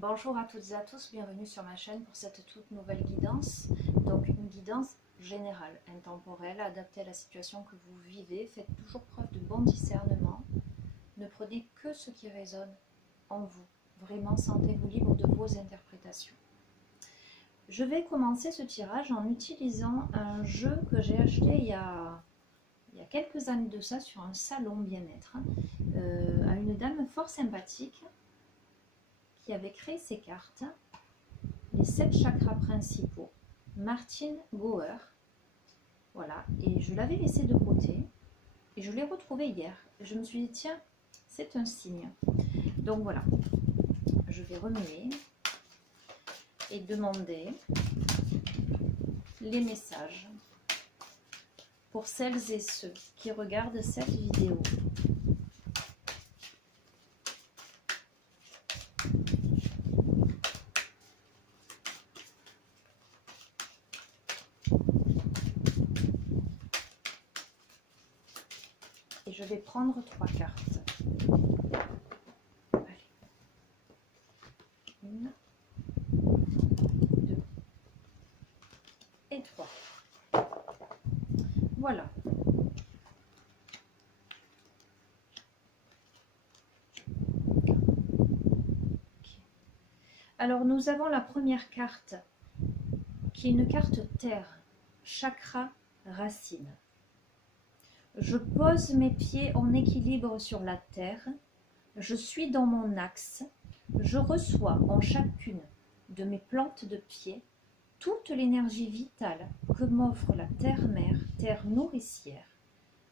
Bonjour à toutes et à tous, bienvenue sur ma chaîne pour cette toute nouvelle guidance. Donc une guidance générale, intemporelle, adaptée à la situation que vous vivez. Faites toujours preuve de bon discernement. Ne prenez que ce qui résonne en vous. Vraiment, sentez-vous libre de vos interprétations. Je vais commencer ce tirage en utilisant un jeu que j'ai acheté il y a quelques années de ça sur un salon bien-être à une dame fort sympathique qui avait créé ces cartes, les 7 chakras principaux, Martine Goer. Voilà, et je l'avais laissé de côté et je l'ai retrouvé hier. Je me suis dit, tiens, c'est un signe. Donc voilà, je vais remuer et demander les messages pour celles et ceux qui regardent cette vidéo. Et je vais prendre 3 cartes. Allez. 1, 2 et 3. Voilà. Alors nous avons la première carte qui est une carte terre, chakra racine. Je pose mes pieds en équilibre sur la terre, je suis dans mon axe, je reçois en chacune de mes plantes de pied toute l'énergie vitale que m'offre la terre-mère, terre nourricière.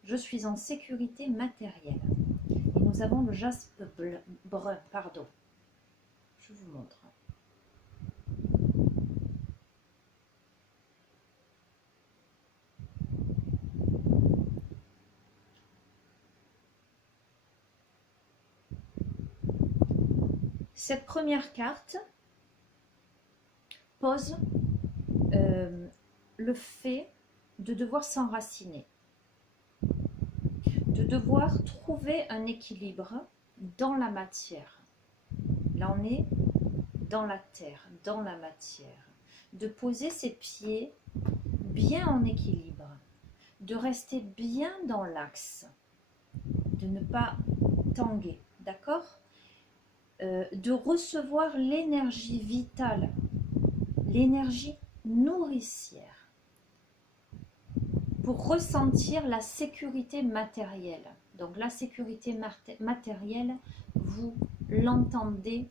Je suis en sécurité matérielle. Et nous avons le jaspe brun, pardon. Je vous montre. Cette première carte pose le fait de devoir s'enraciner, de devoir trouver un équilibre dans la matière. Là, on est dans la terre, dans la matière. De poser ses pieds bien en équilibre, de rester bien dans l'axe, de ne pas tanguer, d'accord ? De recevoir l'énergie vitale, l'énergie nourricière, pour ressentir la sécurité matérielle. Donc la sécurité matérielle, vous l'entendez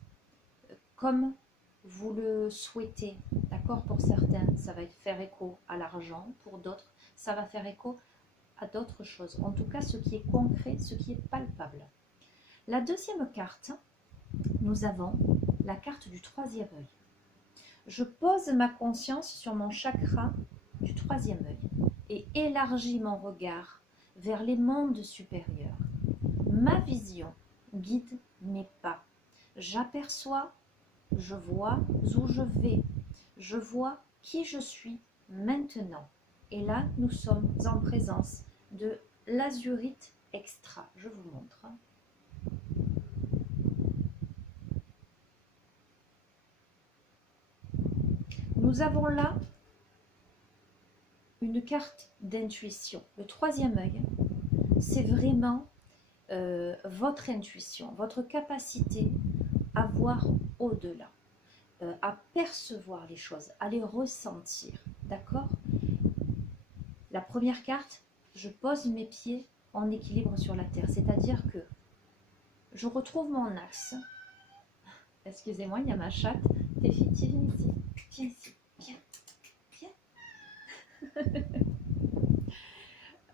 comme vous le souhaitez, d'accord ? Pour certains, ça va faire écho à l'argent, pour d'autres, ça va faire écho à d'autres choses. En tout cas, ce qui est concret, ce qui est palpable. La deuxième carte, nous avons la carte du troisième œil. Je pose ma conscience sur mon chakra du troisième œil et élargis mon regard vers les mondes supérieurs. Ma vision guide mes pas. J'aperçois, je vois où je vais. Je vois qui je suis maintenant. Et là, nous sommes en présence de l'azurite extra. Je vous montre. Nous avons là une carte d'intuition. Le troisième œil, c'est vraiment votre intuition, votre capacité à voir au-delà, à percevoir les choses, à les ressentir. D'accord ? La première carte, je pose mes pieds en équilibre sur la terre, c'est-à-dire que je retrouve mon axe. Excusez-moi, il y a ma chatte. Téfi, viens ici. Viens ici. Viens.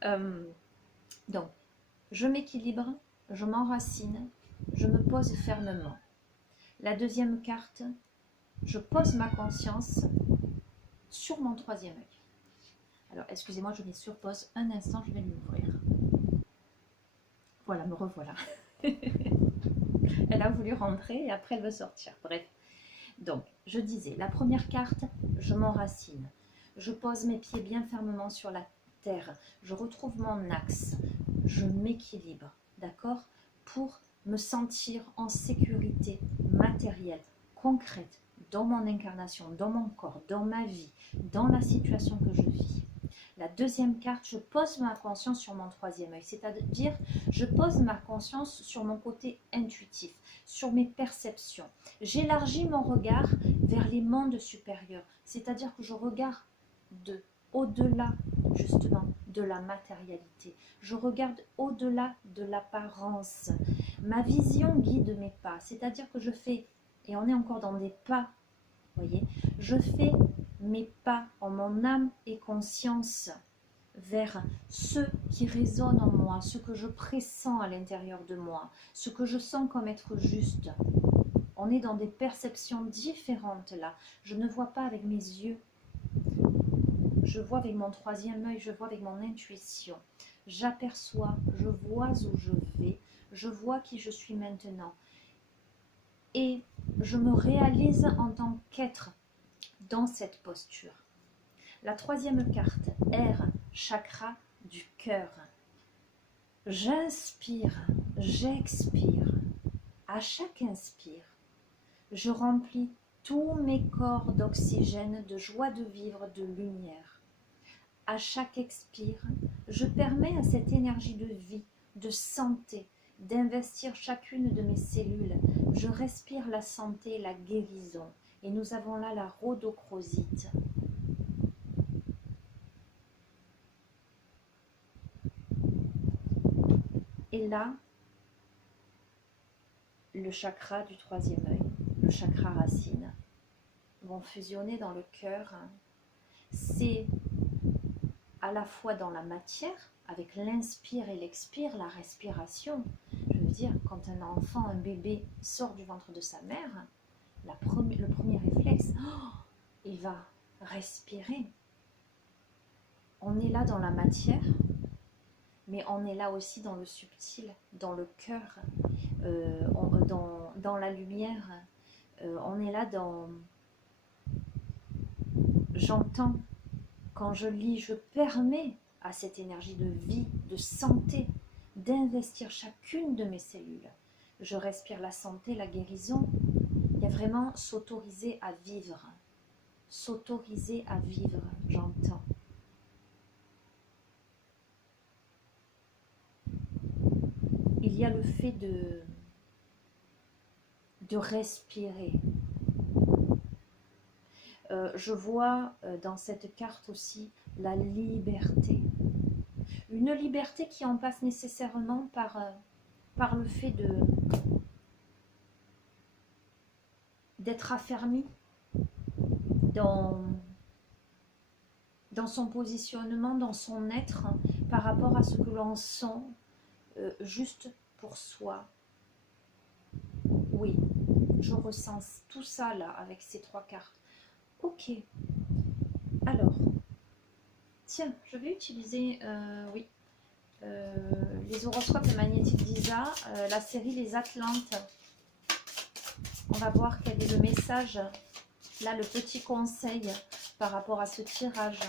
Viens. Donc, je m'équilibre, je m'enracine, je me pose fermement. La deuxième carte, je pose ma conscience sur mon troisième œil. Alors, excusez-moi, je les surpose un instant, je vais l'ouvrir. Voilà, me revoilà. Elle a voulu rentrer et après elle veut sortir. Bref. Donc, je disais, la première carte, je m'enracine. Je pose mes pieds bien fermement sur la terre. Je retrouve mon axe. Je m'équilibre, d'accord ? Pour me sentir en sécurité matérielle, concrète dans mon incarnation, dans mon corps, dans ma vie, dans la situation que je vis. La deuxième carte, je pose ma conscience sur mon troisième œil, c'est-à-dire je pose ma conscience sur mon côté intuitif, sur mes perceptions. J'élargis mon regard vers les mondes supérieurs, c'est-à-dire que je regarde au-delà justement de la matérialité. Je regarde au-delà de l'apparence. Ma vision guide mes pas, c'est-à-dire que je fais, et on est encore dans des pas, voyez, je fais mes pas en mon âme et conscience vers ce qui résonne en moi, ce que je pressens à l'intérieur de moi, ce que je sens comme être juste. On est dans des perceptions différentes là. Je ne vois pas avec mes yeux. Je vois avec mon troisième œil, je vois avec mon intuition. J'aperçois, je vois où je vais, je vois qui je suis maintenant. Et je me réalise en tant qu'être dans cette posture. La troisième carte, R, chakra du cœur. J'inspire, j'expire. À chaque inspire, je remplis tous mes corps d'oxygène, de joie de vivre, de lumière. À chaque expire, je permets à cette énergie de vie, de santé, d'investir chacune de mes cellules. Je respire la santé, la guérison. Et nous avons là la rhodochrosite. Et là, le chakra du troisième œil, le chakra racine, vont fusionner dans le cœur. C'est à la fois dans la matière, avec l'inspire et l'expire, la respiration. Je veux dire, quand un enfant, un bébé sort du ventre de sa mère, le premier réflexe, il va respirer. On est là dans la matière, mais on est là aussi dans le subtil, dans le cœur, dans la lumière. On est là dans... J'entends, quand je lis, je permets à cette énergie de vie, de santé, d'investir chacune de mes cellules. Je respire la santé, la guérison. Il y a vraiment s'autoriser à vivre. S'autoriser à vivre, j'entends. Il y a le fait de respirer. Je vois dans cette carte aussi la liberté. Une liberté qui en passe nécessairement par le fait d'être affermi dans son positionnement, dans son être, par rapport à ce que l'on sent juste pour soi. Oui, je ressens tout ça là avec ces trois cartes. Ok, alors, tiens, je vais utiliser, les horoscopes magnétiques d'Isa, la série Les Atlantes. On va voir quel est le message, là, le petit conseil par rapport à ce tirage.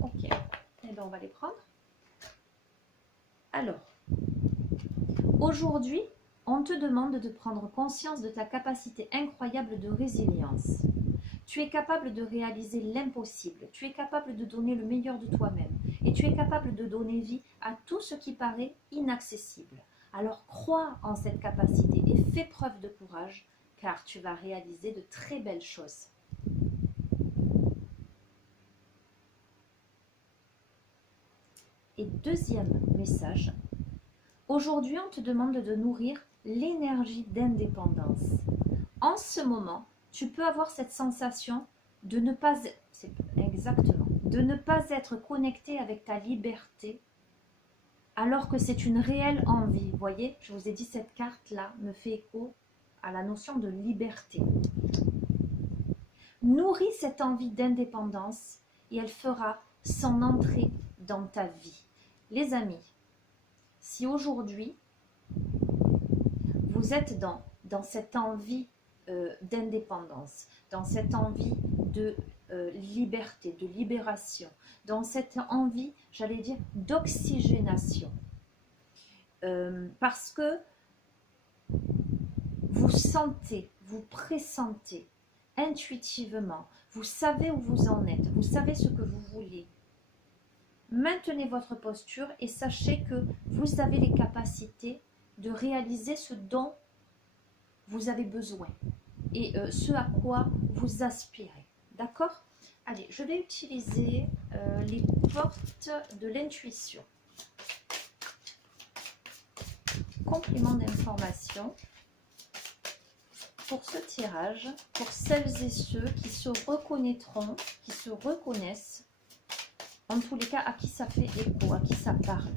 Ok, et bien on va les prendre. Alors, aujourd'hui, on te demande de prendre conscience de ta capacité incroyable de résilience. Tu es capable de réaliser l'impossible, tu es capable de donner le meilleur de toi-même et tu es capable de donner vie à tout ce qui paraît inaccessible. Alors crois en cette capacité et fais preuve de courage car tu vas réaliser de très belles choses. Et deuxième message, aujourd'hui on te demande de nourrir l'énergie d'indépendance. En ce moment, tu peux avoir cette sensation de ne pas être connecté avec ta liberté alors que c'est une réelle envie. Vous voyez, je vous ai dit, cette carte-là me fait écho à la notion de liberté. Nourris cette envie d'indépendance et elle fera son entrée dans ta vie. Les amis, si aujourd'hui vous êtes dans cette envie d'indépendance, dans cette envie de liberté, de libération, dans cette envie, j'allais dire, d'oxygénation. Parce que vous vous pressentez intuitivement, vous savez où vous en êtes, vous savez ce que vous voulez. Maintenez votre posture et sachez que vous avez les capacités de réaliser ce dont vous avez besoin et ce à quoi vous aspirez. D'accord? Allez, je vais utiliser les portes de l'intuition. Complément d'information pour ce tirage, pour celles et ceux qui se reconnaîtront, qui se reconnaissent, en tous les cas à qui ça fait écho, à qui ça parle.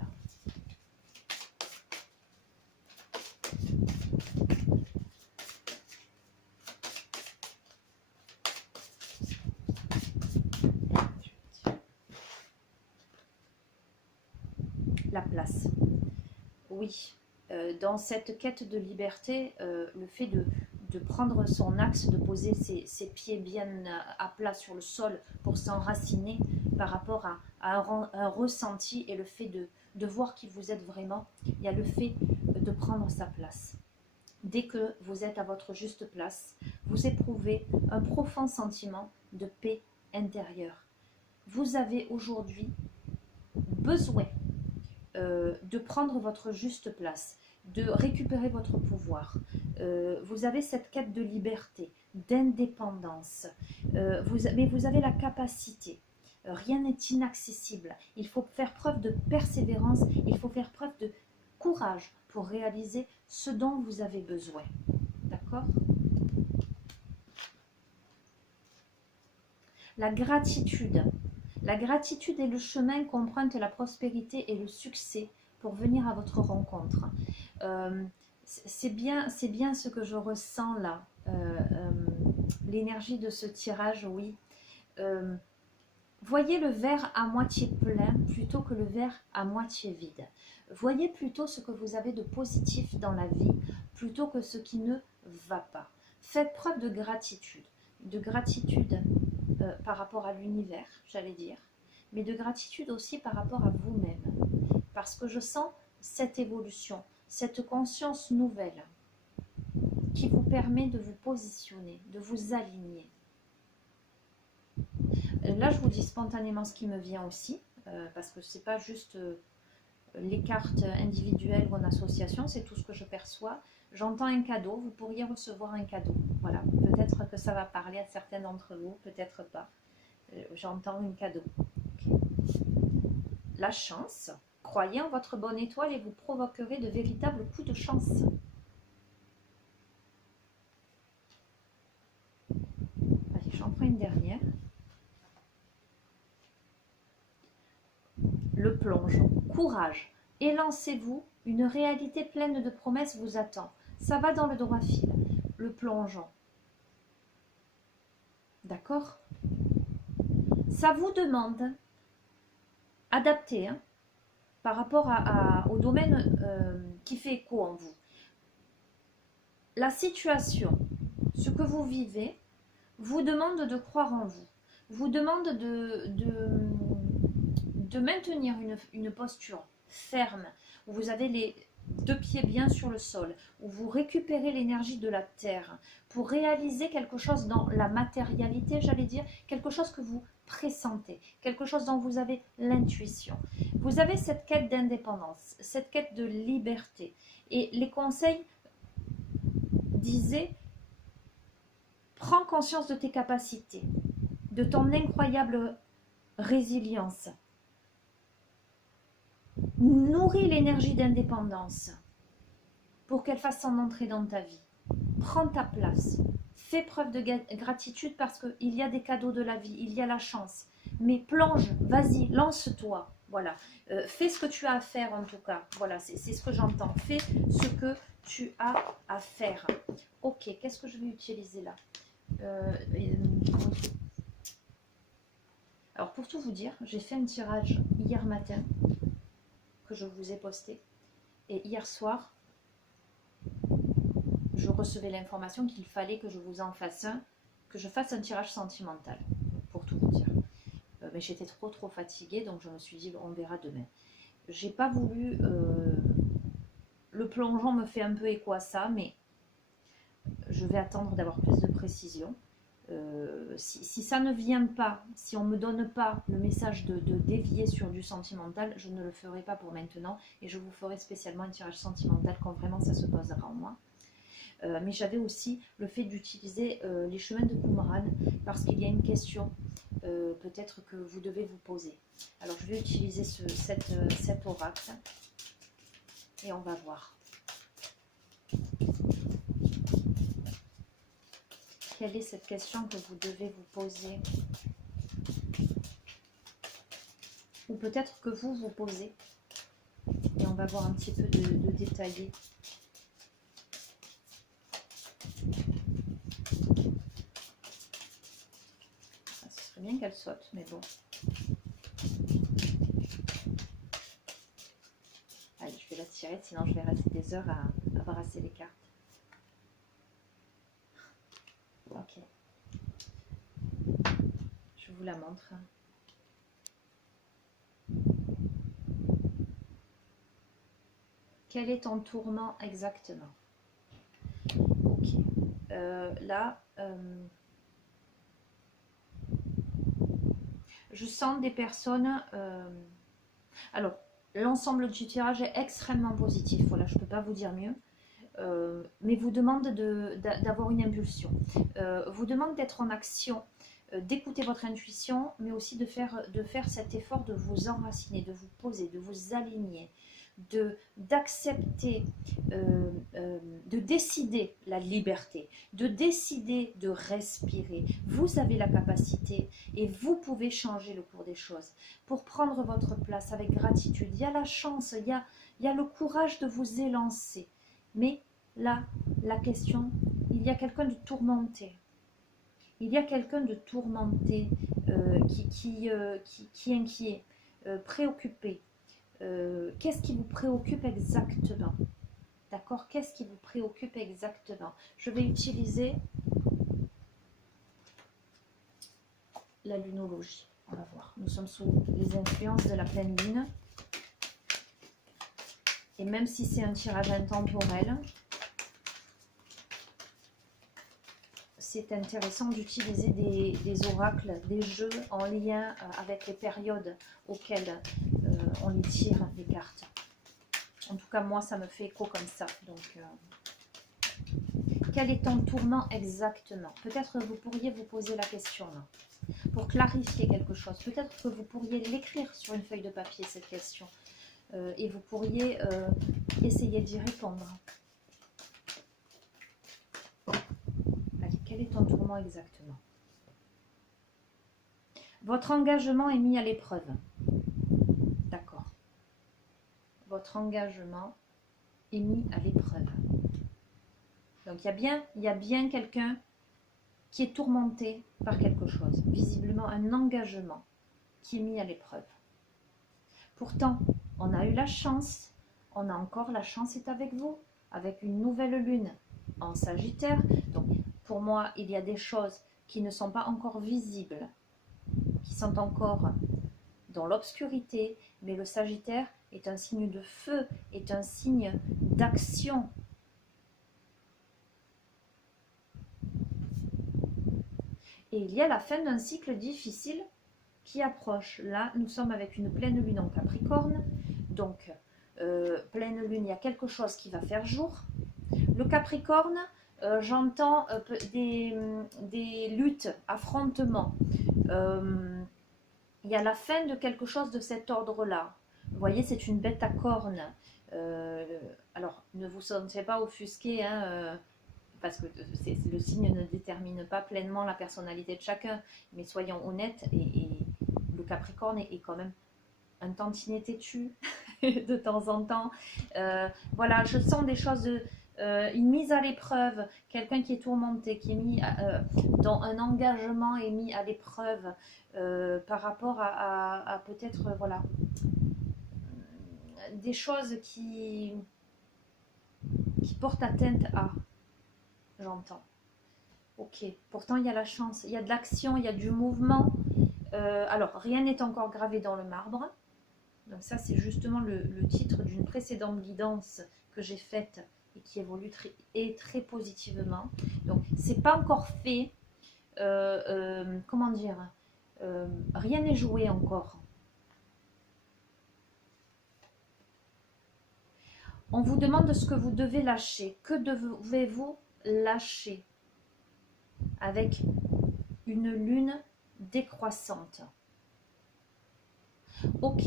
La place. Oui, dans cette quête de liberté, le fait de prendre son axe, de poser ses pieds bien à plat sur le sol pour s'enraciner par rapport à un ressenti et le fait de voir qui vous êtes vraiment, il y a le fait de prendre sa place. Dès que vous êtes à votre juste place, vous éprouvez un profond sentiment de paix intérieure. Vous avez aujourd'hui besoin de prendre votre juste place, de récupérer votre pouvoir. Vous avez cette quête de liberté, d'indépendance, mais vous avez la capacité. Rien n'est inaccessible. Il faut faire preuve de persévérance, il faut faire preuve de courage pour réaliser ce dont vous avez besoin. D'accord? La gratitude. La gratitude est le chemin qu'emprunte la prospérité et le succès pour venir à votre rencontre. C'est bien ce que je ressens là. L'énergie de ce tirage, oui. Voyez le verre à moitié plein plutôt que le verre à moitié vide. Voyez plutôt ce que vous avez de positif dans la vie plutôt que ce qui ne va pas. Faites preuve de gratitude par rapport à l'univers, j'allais dire, mais de gratitude aussi par rapport à vous-même. Parce que je sens cette évolution, cette conscience nouvelle qui vous permet de vous positionner, de vous aligner. Là, je vous dis spontanément ce qui me vient aussi, parce que ce n'est pas juste les cartes individuelles ou en association, c'est tout ce que je perçois. J'entends un cadeau, vous pourriez recevoir un cadeau. Voilà, peut-être que ça va parler à certains d'entre vous, peut-être pas. J'entends un cadeau. Okay. La chance, croyez en votre bonne étoile et vous provoquerez de véritables coups de chance. Allez, j'en prends une dernière. Le plongeon. Courage, élancez-vous, une réalité pleine de promesses vous attend. Ça va dans le droit fil. Le plongeon. D'accord? Ça vous demande, adapté par rapport au domaine qui fait écho en vous. La situation, ce que vous vivez, vous demande de croire en vous. Vous demande de maintenir une posture ferme, où vous avez les deux pieds bien sur le sol, où vous récupérez l'énergie de la terre pour réaliser quelque chose dans la matérialité, j'allais dire, quelque chose que vous pressentez, quelque chose dont vous avez l'intuition. Vous avez cette quête d'indépendance, cette quête de liberté. Et les conseils disaient, prends conscience de tes capacités, de ton incroyable résilience. Nourris l'énergie d'indépendance pour qu'elle fasse son entrée dans ta vie. Prends ta place. Fais preuve de gratitude parce qu'il y a des cadeaux de la vie, il y a la chance. Mais plonge, vas-y, lance-toi. Voilà. Fais ce que tu as à faire en tout cas. Voilà, c'est ce que j'entends. Fais ce que tu as à faire. Ok, qu'est-ce que je vais utiliser là? Alors pour tout vous dire, j'ai fait un tirage hier matin que je vous ai posté. Et hier soir, je recevais l'information qu'il fallait que je vous en fasse un, que je fasse un tirage sentimental, pour tout vous dire. Mais j'étais trop fatiguée, donc je me suis dit, on verra demain. J'ai pas voulu... le plongeon me fait un peu écho à ça, mais je vais attendre d'avoir plus de précision. Si ça ne vient pas, si on ne me donne pas le message de dévier sur du sentimental, je ne le ferai pas pour maintenant et je vous ferai spécialement un tirage sentimental quand vraiment ça se posera en moi. Mais j'avais aussi le fait d'utiliser les chemins de Qumran parce qu'il y a une question peut-être que vous devez vous poser. Alors je vais utiliser cet oracle et on va voir. Quelle est cette question que vous devez vous poser? Ou peut-être que vous vous posez. Et on va voir un petit peu de détailler. Ah, ce serait bien qu'elle saute, mais bon. Allez, je vais la tirer, sinon je vais rester des heures à brasser les cartes. Ok. Je vous la montre. Quel est ton tourment exactement? Ok. Là, je sens des personnes... alors, l'ensemble du tirage est extrêmement positif. Voilà, je ne peux pas vous dire mieux. Mais vous demande d'avoir une impulsion. Vous demande d'être en action, d'écouter votre intuition, mais aussi de faire cet effort de vous enraciner, de vous poser, de vous aligner, d'accepter, de décider la liberté, de décider de respirer. Vous avez la capacité et vous pouvez changer le cours des choses pour prendre votre place avec gratitude. Il y a la chance, il y a le courage de vous élancer. Mais là, la question, il y a quelqu'un de tourmenté. Il y a quelqu'un de tourmenté qui est inquiet, préoccupé. Qu'est-ce qui vous préoccupe exactement? D'accord? Qu'est-ce qui vous préoccupe exactement? Je vais utiliser la lunologie. On va voir. Nous sommes sous les influences de la pleine lune. Et même si c'est un tirage intemporel, c'est intéressant d'utiliser des oracles, des jeux en lien avec les périodes auxquelles on les tire, les cartes. En tout cas, moi, ça me fait écho comme ça. Donc, quel est ton tourment exactement? Peut-être que vous pourriez vous poser la question là, pour clarifier quelque chose. Peut-être que vous pourriez l'écrire sur une feuille de papier, cette question. Et vous pourriez essayer d'y répondre. Allez, quel est ton tourment exactement? Votre engagement est mis à l'épreuve. D'accord. Votre engagement est mis à l'épreuve. Donc il y a bien quelqu'un qui est tourmenté par quelque chose. Visiblement un engagement qui est mis à l'épreuve. Pourtant, on a eu la chance, on a encore la chance est avec vous, avec une nouvelle lune en Sagittaire. Donc pour moi, il y a des choses qui ne sont pas encore visibles, qui sont encore dans l'obscurité, mais le Sagittaire est un signe de feu, est un signe d'action. Et il y a la fin d'un cycle difficile qui approche. Là, nous sommes avec une pleine lune en Capricorne. Donc, pleine lune, il y a quelque chose qui va faire jour. Le Capricorne, j'entends des luttes, affrontements. Il y a la fin de quelque chose de cet ordre-là. Vous voyez, c'est une bête à cornes. Alors, ne vous sentez pas offusqué, hein, parce que le signe ne détermine pas pleinement la personnalité de chacun, mais soyons honnêtes, et le Capricorne est quand même un tantinet têtu de temps en temps. Voilà, je sens des choses, une mise à l'épreuve, quelqu'un qui est tourmenté, qui est mis dont un engagement est mis à l'épreuve par rapport à peut-être, voilà, des choses qui portent atteinte à, j'entends. Ok, pourtant il y a la chance, il y a de l'action, il y a du mouvement. Alors, rien n'est encore gravé dans le marbre. Donc ça, c'est justement le titre d'une précédente guidance que j'ai faite et qui évolue très positivement. Donc, c'est pas encore fait. Comment dire, rien n'est joué encore. On vous demande ce que vous devez lâcher. Que devez-vous lâcher avec une lune décroissante? Ok,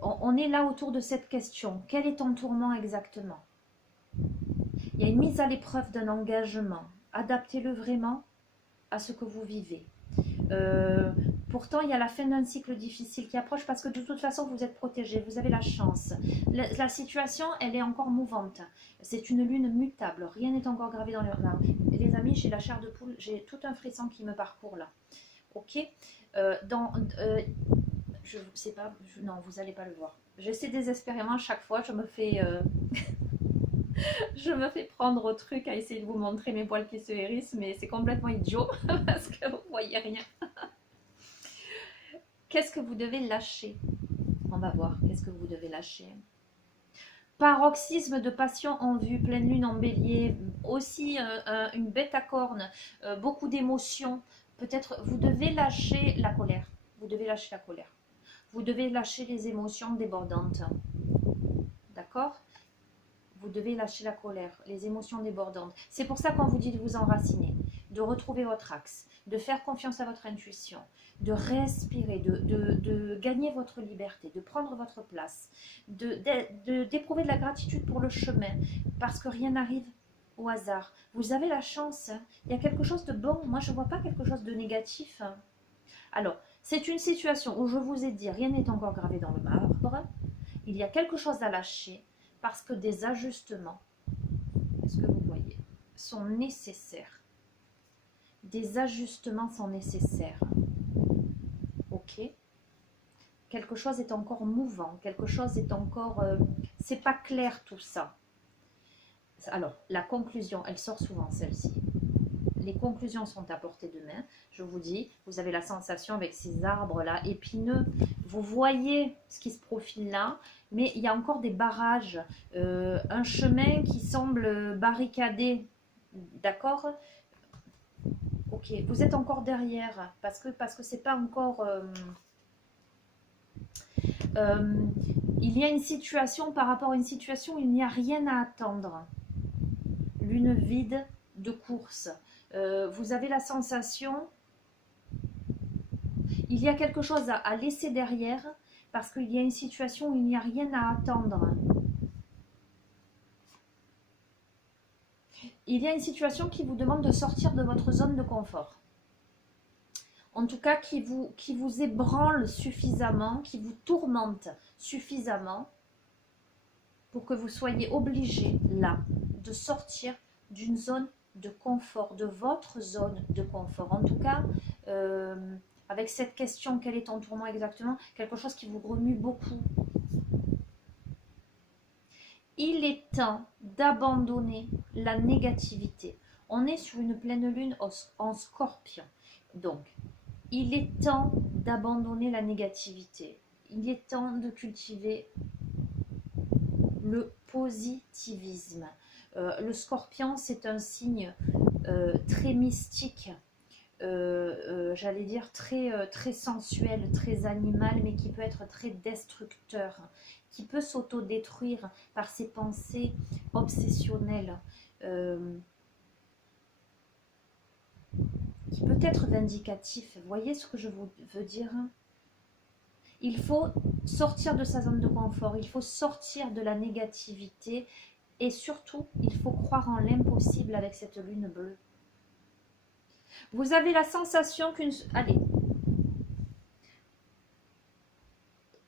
on est là autour de cette question. Quel est ton tourment exactement? Il y a une mise à l'épreuve d'un engagement. Adaptez-le vraiment à ce que vous vivez. Pourtant, il y a la fin d'un cycle difficile qui approche parce que de toute façon, vous êtes protégé, vous avez la chance. La situation, elle est encore mouvante. C'est une lune mutable, rien n'est encore gravé dans le marbre. Les amis, j'ai la chair de poule, j'ai tout un frisson qui me parcourt là. Ok, je sais pas, non, vous n'allez pas le voir. J'essaie désespérément à chaque fois, je me fais prendre au truc à essayer de vous montrer mes poils qui se hérissent, mais c'est complètement idiot parce que vous voyez rien. Qu'est-ce que vous devez lâcher? On va voir, qu'est-ce que vous devez lâcher? Paroxysme de passion en vue, pleine lune en bélier, aussi une bête à cornes, beaucoup d'émotions. Peut-être vous devez lâcher la colère. Vous devez lâcher la colère. Vous devez lâcher les émotions débordantes. D'accord? Vous devez lâcher la colère, les émotions débordantes. C'est pour ça qu'on vous dit de vous enraciner, de retrouver votre axe, de faire confiance à votre intuition, de respirer, de gagner votre liberté, de prendre votre place, d'éprouver de la gratitude pour le chemin, parce que rien n'arrive au hasard. Vous avez la chance, hein. Il y a quelque chose de bon. Moi, je ne vois pas quelque chose de négatif. Alors, c'est une situation où je vous ai dit, rien n'est encore gravé dans le marbre. Il y a quelque chose à lâcher. Parce que des ajustements, est-ce que vous voyez, sont nécessaires. Des ajustements sont nécessaires. Ok. Quelque chose est encore mouvant, quelque chose est encore... c'est pas clair tout ça. Alors, la conclusion, elle sort souvent celle-ci. Les conclusions sont à portée de main. Je vous dis, vous avez la sensation avec ces arbres-là épineux. Vous voyez ce qui se profile là, mais il y a encore des barrages. Un chemin qui semble barricadé. D'accord? Ok, vous êtes encore derrière parce que c'est pas encore... il y a une situation par rapport à une situation où il n'y a rien à attendre. Lune vide de course. Vous avez la sensation, il y a quelque chose à laisser derrière parce qu'il y a une situation où il n'y a rien à attendre. Il y a une situation qui vous demande de sortir de votre zone de confort. En tout cas, qui vous ébranle suffisamment, qui vous tourmente suffisamment pour que vous soyez obligé, là, de sortir d'une zone de confort, de votre zone de confort. En tout cas, avec cette question, quel est ton tourment exactement? Quelque chose qui vous remue beaucoup. Il est temps d'abandonner la négativité. On est sur une pleine lune en Scorpion. Donc, il est temps d'abandonner la négativité. Il est temps de cultiver le positivisme. Le Scorpion, c'est un signe très mystique, j'allais dire très sensuel, très animal, mais qui peut être très destructeur, qui peut s'autodétruire par ses pensées obsessionnelles, qui peut être vindicatif. Vous voyez ce que je veux dire? Il faut sortir de sa zone de confort, il faut sortir de la négativité et surtout, il faut croire en l'impossible avec cette lune bleue. Vous avez la sensation qu'une... Allez.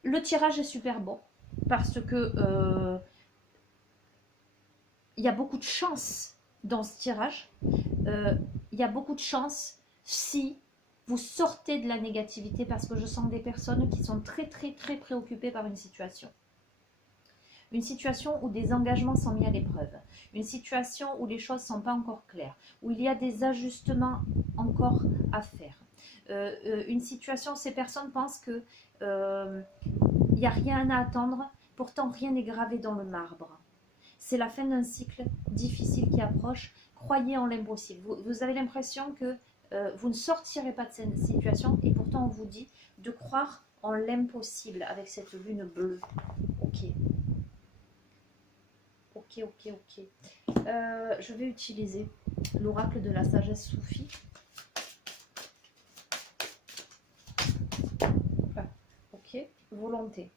Le tirage est super bon parce que il y a beaucoup de chance dans ce tirage. Il y a beaucoup de chance si vous sortez de la négativité parce que je sens des personnes qui sont très préoccupées par une situation. Une situation où des engagements sont mis à l'épreuve. Une situation où les choses ne sont pas encore claires. Où il y a des ajustements encore à faire. Une situation où ces personnes pensent que il n'y a rien à attendre, pourtant rien n'est gravé dans le marbre. c'est la fin d'un cycle difficile qui approche. Croyez en l'impossible. Vous avez l'impression que vous ne sortirez pas de cette situation et pourtant on vous dit de croire en l'impossible avec cette lune bleue. Ok. Ok, ok, ok. Je vais utiliser l'oracle de la sagesse soufie. Ok, volonté.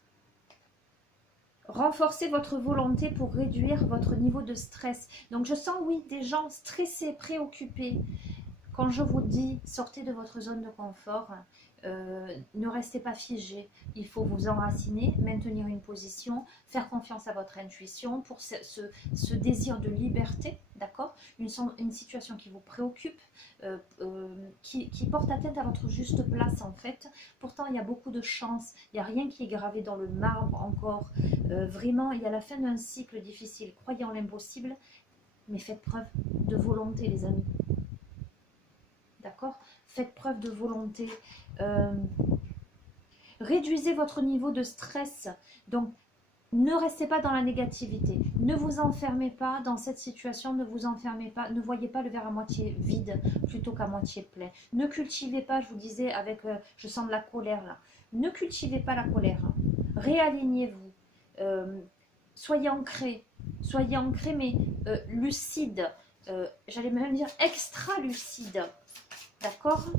Renforcez votre volonté pour réduire votre niveau de stress. Donc je sens, oui, des gens stressés, préoccupés. Quand je vous dis, sortez de votre zone de confort, ne restez pas figé. Il faut vous enraciner, maintenir une position, faire confiance à votre intuition pour ce désir de liberté, d'accord, une situation qui vous préoccupe, qui porte atteinte à votre juste place en fait. Pourtant, il y a beaucoup de chance, il n'y a rien qui est gravé dans le marbre encore. Vraiment, il y a la fin d'un cycle difficile. Croyez en l'impossible, mais faites preuve de volonté, les amis. D'accord? Faites preuve de volonté. Réduisez votre niveau de stress. Donc, ne restez pas dans la négativité. Ne vous enfermez pas dans cette situation. Ne vous enfermez pas. Ne voyez pas le verre à moitié vide plutôt qu'à moitié plein. Ne cultivez pas, je vous disais, avec, je sens de la colère là. Ne cultivez pas la colère. Réalignez-vous. Soyez ancrés. Soyez ancrés, mais lucides. J'allais même dire extra lucides. D'accord?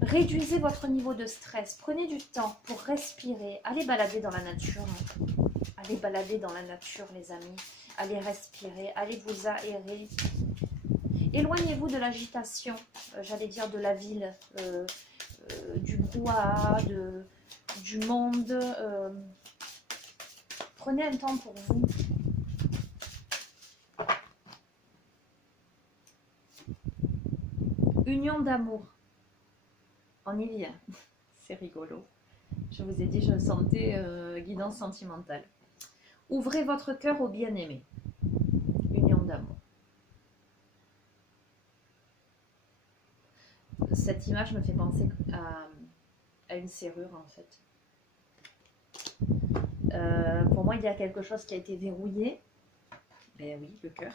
Réduisez votre niveau de stress. Prenez du temps pour respirer. Allez balader dans la nature. Allez balader dans la nature, les amis. Allez respirer. Allez vous aérer. Éloignez-vous de l'agitation, j'allais dire de la ville, du brouhaha, du monde. Prenez un temps pour vous. Union d'amour. On y vient. C'est rigolo. Je vous ai dit, je sentais guidance sentimentale. Ouvrez votre cœur au bien-aimé. Union d'amour. Cette image me fait penser à une serrure en fait. Pour moi, il y a quelque chose qui a été verrouillé. Ben oui, le cœur.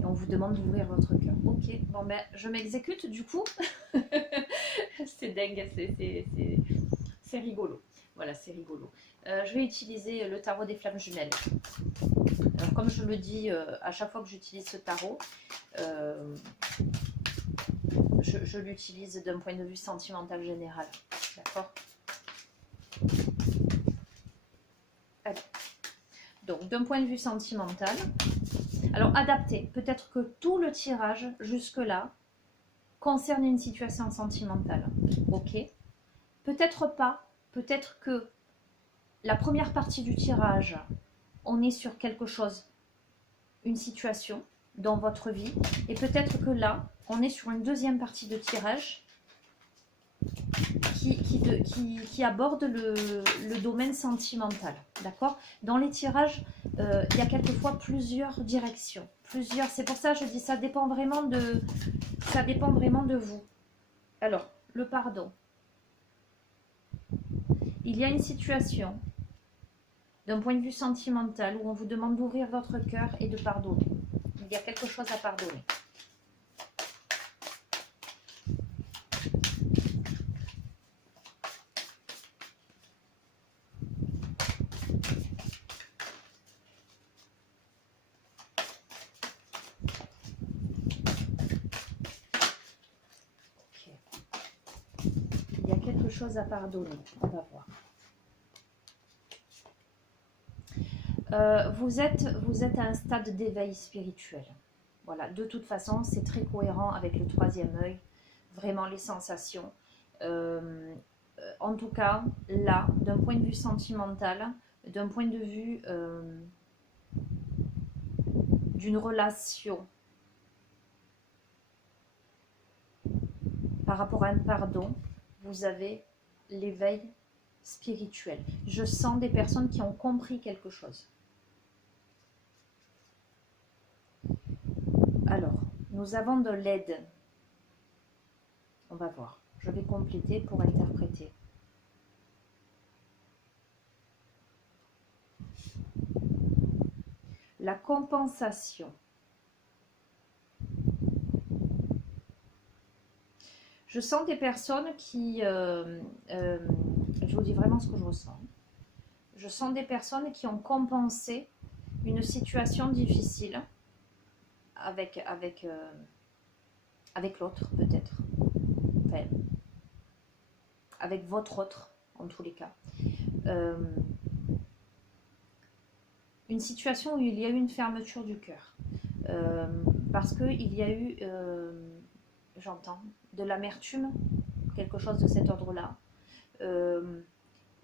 Et on vous demande d'ouvrir votre cœur. Ok, bon ben je m'exécute du coup. C'est dingue, c'est rigolo. Voilà, c'est rigolo. Je vais utiliser le tarot des flammes jumelles. Alors, comme je le dis à chaque fois que j'utilise ce tarot, je l'utilise d'un point de vue sentimental général. D'accord? Allez. Donc, d'un point de vue sentimental, alors adapté. Peut-être que tout le tirage jusque-là concerne une situation sentimentale. Ok? Peut-être pas. Peut-être que la première partie du tirage, on est sur quelque chose, une situation dans votre vie. Et peut-être que là, on est sur une deuxième partie de tirage qui aborde le domaine sentimental. D'accord? Dans les tirages, il y a quelquefois plusieurs directions. C'est pour ça que je dis ça dépend vraiment de vous. Alors, le pardon. Il y a une situation d'un point de vue sentimental où on vous demande d'ouvrir votre cœur et de pardonner. Il y a quelque chose à pardonner. Il y a quelque chose à pardonner. On va voir. Vous êtes à un stade d'éveil spirituel. Voilà, de toute façon, c'est très cohérent avec le troisième œil. Vraiment les sensations. En tout cas, là, d'un point de vue sentimental, d'un point de vue d'une relation par rapport à un pardon, vous avez l'éveil spirituel. Je sens des personnes qui ont compris quelque chose. Alors, nous avons de l'aide. On va voir. Je vais compléter pour interpréter. la compensation. Je sens des personnes qui... je vous dis vraiment ce que je ressens. Je sens des personnes qui ont compensé une situation difficile avec l'autre, peut-être. Enfin, avec votre autre, en tous les cas. Une situation où il y a eu une fermeture du cœur. Parce qu'il y a eu, j'entends, de l'amertume, quelque chose de cet ordre-là,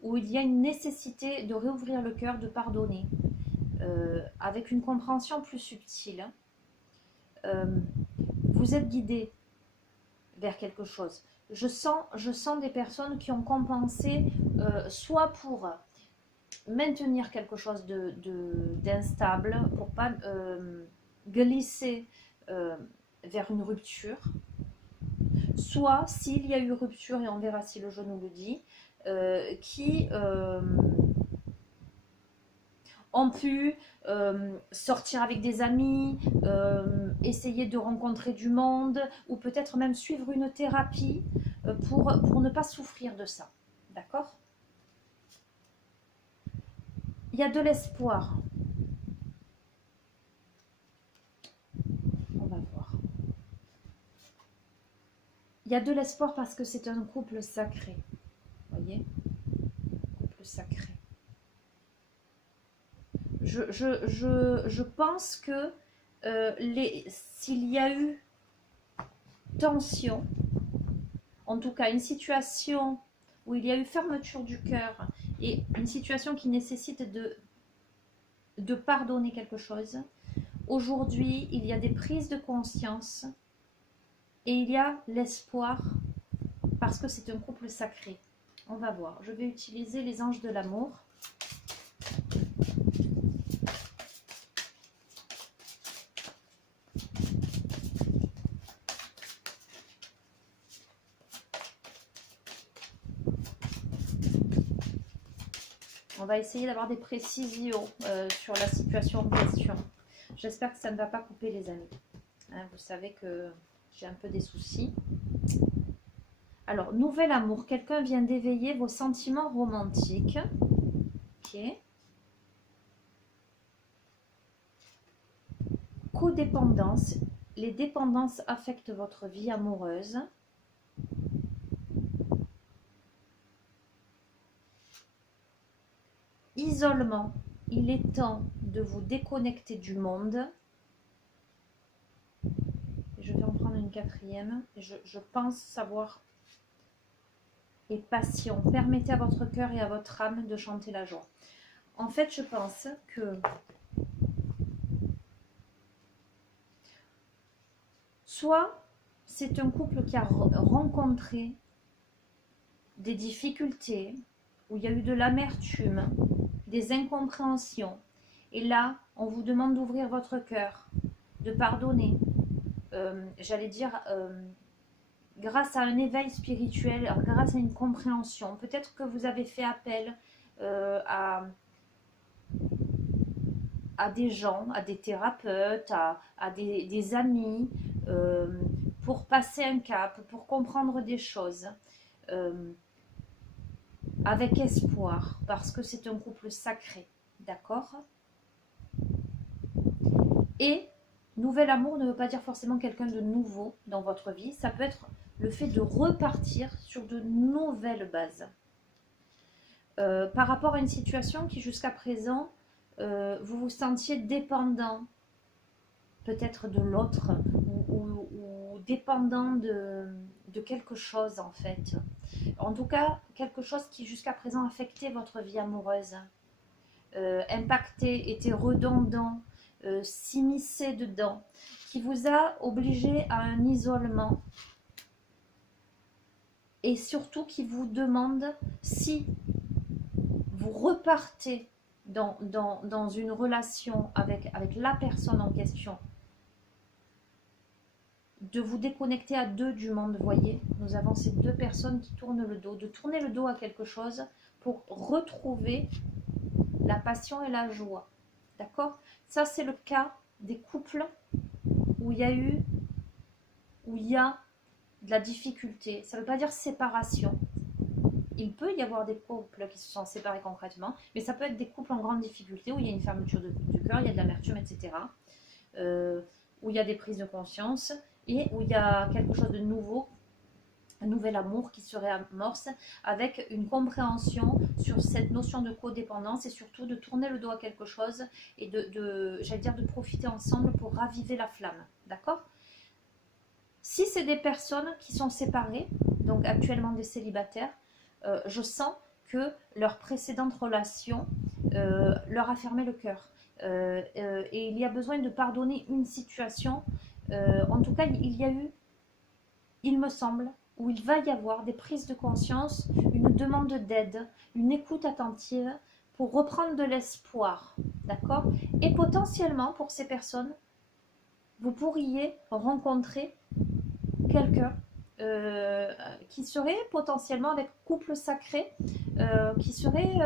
où il y a une nécessité de réouvrir le cœur, de pardonner, avec une compréhension plus subtile. Vous êtes guidé vers quelque chose. Je sens des personnes qui ont compensé, soit pour maintenir quelque chose d'instable, pour pas glisser vers une rupture, soit s'il y a eu rupture, et on verra si le jeu nous le dit, qui ont pu sortir avec des amis, essayer de rencontrer du monde, ou peut-être même suivre une thérapie pour ne pas souffrir de ça. D'accord ? Il y a de l'espoir. On va voir. Il y a de l'espoir parce que c'est un couple sacré. Vous voyez ? Couple sacré. Je pense que s'il y a eu tension, en tout cas une situation où il y a eu fermeture du cœur et une situation qui nécessite de pardonner quelque chose, aujourd'hui il y a des prises de conscience et il y a l'espoir parce que c'est un couple sacré. On va voir, je vais utiliser les anges de l'amour. On va essayer d'avoir des précisions sur la situation en question. J'espère que ça ne va pas couper les amis. Hein, vous savez que j'ai un peu des soucis. Alors, nouvel amour. Quelqu'un vient d'éveiller vos sentiments romantiques. Ok. Codépendance. Les dépendances affectent votre vie amoureuse. Isolement, il est temps de vous déconnecter du monde. Je vais en prendre une quatrième. Je pense savoir. Et passion. Permettez à votre cœur et à votre âme de chanter la joie. En fait, je pense que soit c'est un couple qui a rencontré des difficultés, où il y a eu de l'amertume, des incompréhensions. Et là, on vous demande d'ouvrir votre cœur, de pardonner. J'allais dire, grâce à un éveil spirituel, grâce à une compréhension. Peut-être que vous avez fait appel à des gens, à des thérapeutes, à des amis, pour passer un cap, pour comprendre des choses. Avec espoir, parce que c'est un couple sacré, d'accord? Et nouvel amour ne veut pas dire forcément quelqu'un de nouveau dans votre vie, ça peut être le fait de repartir sur de nouvelles bases. Par rapport à une situation qui jusqu'à présent, vous vous sentiez dépendant peut-être de l'autre, ou dépendant de quelque chose en fait. En tout cas, quelque chose qui jusqu'à présent affectait votre vie amoureuse, impactait, était redondant, s'immisçait dedans, qui vous a obligé à un isolement, et surtout qui vous demande, si vous repartez dans une relation avec la personne en question, de vous déconnecter à deux du monde. Voyez, nous avons ces deux personnes qui tournent le dos, de tourner le dos à quelque chose pour retrouver la passion et la joie. D'accord? Ça, c'est le cas des couples où il y a eu, où il y a de la difficulté. Ça ne veut pas dire séparation. Il peut y avoir des couples qui se sont séparés concrètement, mais ça peut être des couples en grande difficulté où il y a une fermeture du cœur, il y a de l'amertume, etc. Où il y a des prises de conscience et où il y a quelque chose de nouveau, un nouvel amour qui serait amorce avec une compréhension sur cette notion de codépendance et surtout de tourner le dos à quelque chose et j'allais dire, de profiter ensemble pour raviver la flamme. D'accord? Si c'est des personnes qui sont séparées, donc actuellement des célibataires, je sens que leur précédente relation leur a fermé le cœur. Et il y a besoin de pardonner une situation. En tout cas, il y a eu, il me semble, où il va y avoir des prises de conscience, une demande d'aide, une écoute attentive pour reprendre de l'espoir. D'accord? Et potentiellement, pour ces personnes, vous pourriez rencontrer quelqu'un qui serait potentiellement avec couple sacré, qui serait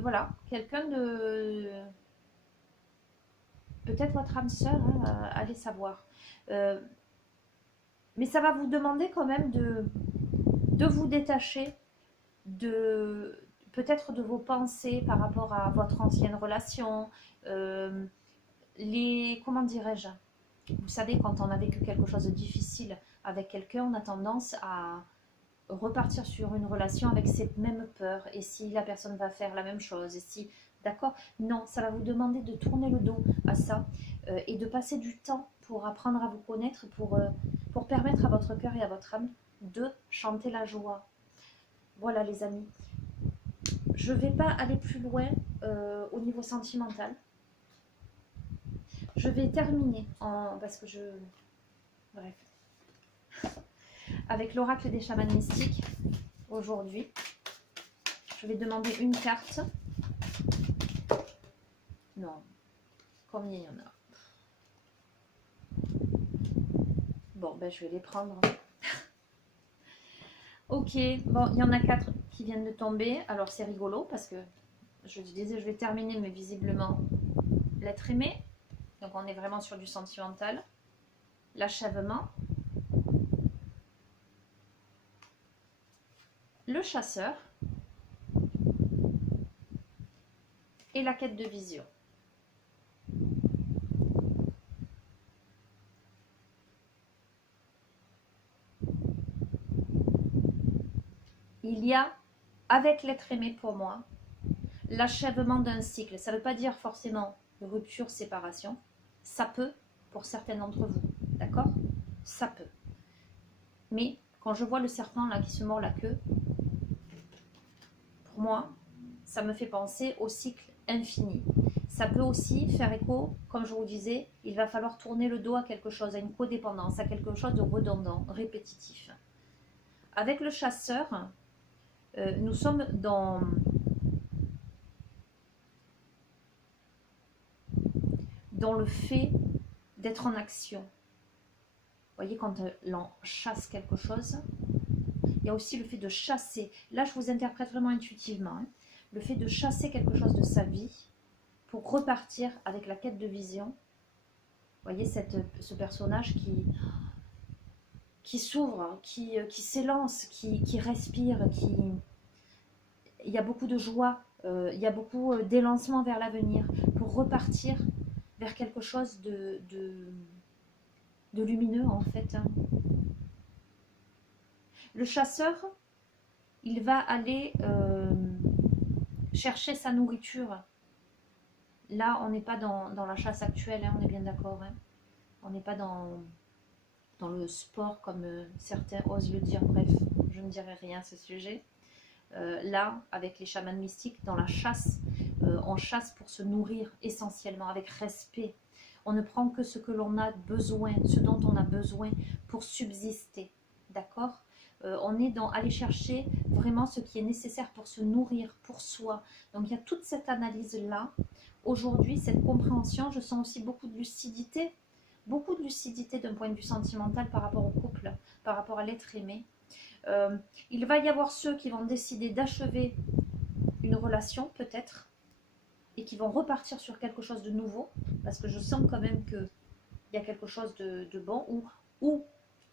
voilà, quelqu'un de peut-être votre âme sœur, hein, allez savoir. Mais ça va vous demander quand même de vous détacher de peut-être de vos pensées par rapport à votre ancienne relation, comment dirais-je, vous savez, quand on a vécu quelque chose de difficile avec quelqu'un, on a tendance à repartir sur une relation avec ces mêmes peurs. Et si la personne va faire la même chose, et si, d'accord, non, ça va vous demander de tourner le dos à ça et de passer du temps pour apprendre à vous connaître, pour permettre à votre cœur et à votre âme de chanter la joie. Voilà les amis. Je ne vais pas aller plus loin au niveau sentimental. Je vais terminer parce que bref. Avec l'oracle des chamans mystiques, aujourd'hui, je vais demander une carte. Non, combien il y en a? Bon, ben je vais les prendre. Ok, bon, il y en a 4 qui viennent de tomber. Alors c'est rigolo parce que je disais je vais terminer, mais visiblement l'être aimé. Donc on est vraiment sur du sentimental. L'achèvement. Le chasseur. Et la quête de vision. Il y a, avec l'être aimé pour moi, l'achèvement d'un cycle. Ça ne veut pas dire forcément rupture, séparation. Ça peut pour certains d'entre vous. D'accord? Ça peut. Mais quand je vois le serpent là qui se mord la queue, pour moi, ça me fait penser au cycle infini. Ça peut aussi faire écho, comme je vous disais, il va falloir tourner le dos à quelque chose, à une codépendance, à quelque chose de redondant, répétitif. Avec le chasseur, nous sommes dans le fait d'être en action. Vous voyez, quand l'on chasse quelque chose, il y a aussi le fait de chasser. Là, je vous interprète vraiment intuitivement. Hein. Le fait de chasser quelque chose de sa vie pour repartir avec la quête de vision. Vous voyez, ce personnage qui s'ouvre, qui s'élance, qui respire, il y a beaucoup de joie, il y a beaucoup d'élancement vers l'avenir pour repartir vers quelque chose de lumineux en fait. Hein. Le chasseur, il va aller chercher sa nourriture. Là, on n'est pas dans la chasse actuelle, hein, on est bien d'accord. Hein. On n'est pas dans le sport comme certains osent le dire. Bref, je ne dirai rien à ce sujet. Là, avec les chamans mystiques, dans la chasse, on chasse pour se nourrir essentiellement, avec respect. On ne prend que ce que l'on a besoin, ce dont on a besoin pour subsister. D'accord ? On est dans aller chercher vraiment ce qui est nécessaire pour se nourrir, pour soi. Donc il y a toute cette analyse-là. Aujourd'hui, cette compréhension, je sens aussi beaucoup de lucidité d'un point de vue sentimental par rapport au couple, par rapport à l'être aimé. Il va y avoir ceux qui vont décider d'achever une relation, peut-être, et qui vont repartir sur quelque chose de nouveau, parce que je sens quand même qu'il y a quelque chose de bon, ou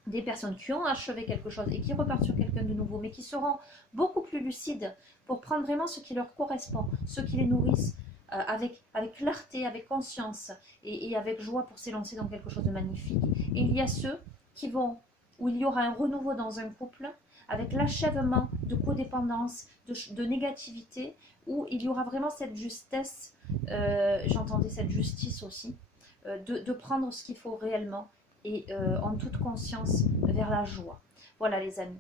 des personnes qui ont achevé quelque chose et qui repartent sur quelqu'un de nouveau, mais qui seront beaucoup plus lucides pour prendre vraiment ce qui leur correspond, ce qui les nourrissent, avec clarté, avec conscience et avec joie pour s'élancer dans quelque chose de magnifique. Et il y a ceux où il y aura un renouveau dans un couple, avec l'achèvement de codépendance, de négativité, où il y aura vraiment cette justesse, j'entendais cette justice aussi, de prendre ce qu'il faut réellement et en toute conscience vers la joie. Voilà les amis.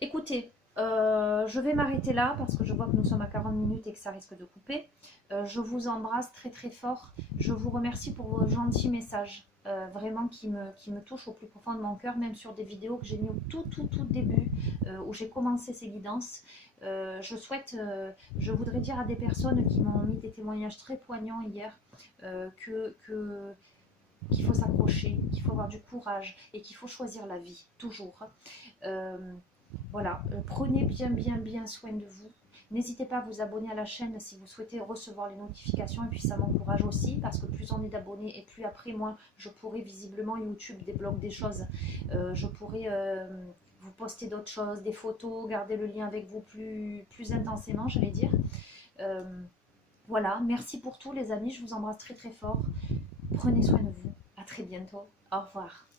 Écoutez, je vais m'arrêter là parce que je vois que nous sommes à 40 minutes et que ça risque de couper. Je vous embrasse très très fort. Je vous remercie pour vos gentils messages, vraiment qui me touchent au plus profond de mon cœur, même sur des vidéos que j'ai mis au tout début, où j'ai commencé ces guidances. Je voudrais dire à des personnes qui m'ont mis des témoignages très poignants hier, qu'il faut s'accrocher, qu'il faut avoir du courage et qu'il faut choisir la vie, toujours. Voilà, prenez bien soin de vous. N'hésitez pas à vous abonner à la chaîne si vous souhaitez recevoir les notifications, et puis ça m'encourage aussi parce que plus on est d'abonnés et plus après moi je pourrai, visiblement YouTube débloque des choses, je pourrai vous poster d'autres choses, des photos, garder le lien avec vous plus intensément, j'allais dire. Voilà, merci pour tout les amis, je vous embrasse très très fort. Prenez soin de vous. À très bientôt. Au revoir.